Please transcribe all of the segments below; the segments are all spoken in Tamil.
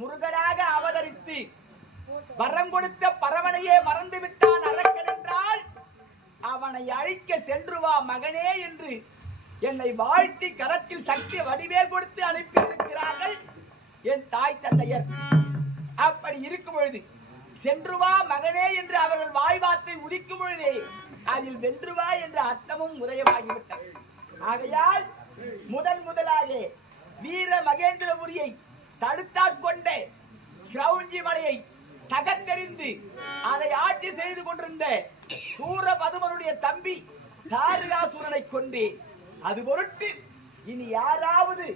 முருகனாக அவதரித்து வரம் கொடுத்த பரவனையே மறந்து விட்டான் அரக்கன் என்றால் அவனை அழிக்க சென்று வா மகனே என்று என்னை வாழ்த்தி கரத்தில் சக்தி வடிவேல் கொடுத்து அனுப்பி இருக்கிறார்கள் என் தாய் தந்தையர். அப்படி இருக்கும் பொழுது சென்று வா மகனே என்று அவர்கள் வாய்வார்த்தை உதிக்கும் பொழுதே அதில் வென்று வா என்ற அர்த்தமும் உதயமாகிவிட்டது. ஆகையால் முதலாக வீர மகேந்திரபுரியை தடுத்தாட்கொண்ட கிரௌஞ்சி மலையை தகர்த்தெறிந்து அதை ஆட்சி செய்து கொண்டிருந்த சூரபதுமனுடைய தம்பி தாரகாசுரனை கொண்டு அது பொருட்டு இனி யாராவது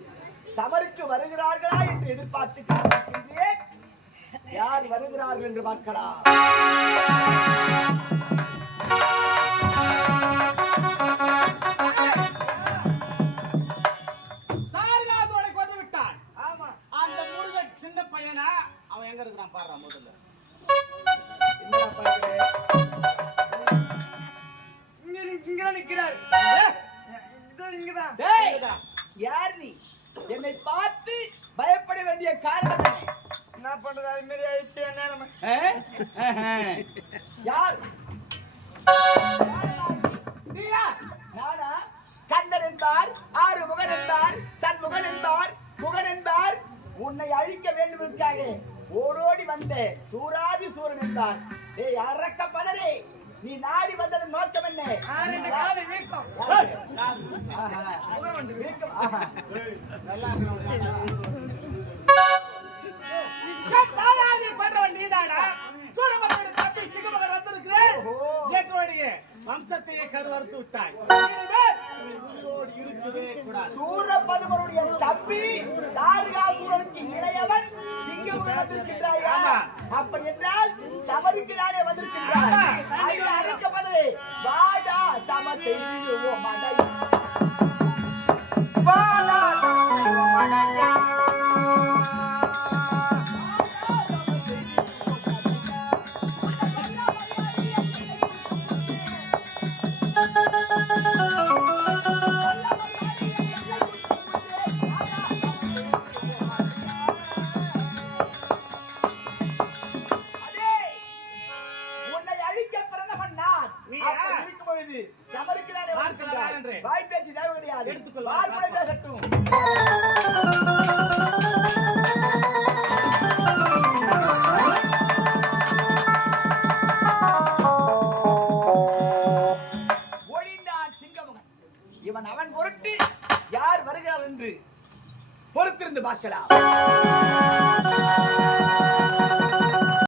சமருக்கு வருகிறார்களா என்று எதிர்பார்த்து காத்திருக்கின்றேன். யார் வருகிறார்கள் என்று பார்க்கலாம். தாரகாசுரனை கொண்டு விட்டான். ஆமா, அந்த முருகன் சின்ன பையனா அவன் எங்க இருக்கிறான் பாரு. முதல்ல யார் நீ? என்னை பார்த்து பயப்பட வேண்டிய காரணம் என்ன பண்றது? அது மாதிரி ஆயிடுச்சு. யார்? நானா? கண்ணன் என்பார், ஆறு முகன் என்பார், சண்முகன் என்பார், முகன் என்பார். உன்னை அழிக்க வேண்டும் என்பதற்காக ஓடோடி வந்த சூராதி சூரன் என்பார். ஏய் அரக்க பதரே, நீ நாடி வந்தது நோக்கம் என்ன? வம்சத்தையே கருவறுத்து விட்டாய். சூரபதுமனுடைய தம்பி தாரகாசுரனுக்கு இளையவன் சிங்கமுடன் வந்திருக்கின்றாயா? அப்படி என்றால் சமருக்கு நானே வந்திருக்கின்றாய். அழைக்கப்பதே வாடா சம செய்திடுவோ மதை வாய் பேச்சு தேவை கிடையாது. பேசட்டும். ஒளிந்தான் சிங்கமுகன். இவன் அவன் பொருட்டு யார் வருகிறார் என்று பொறுத்திருந்து பார்க்கலாம்.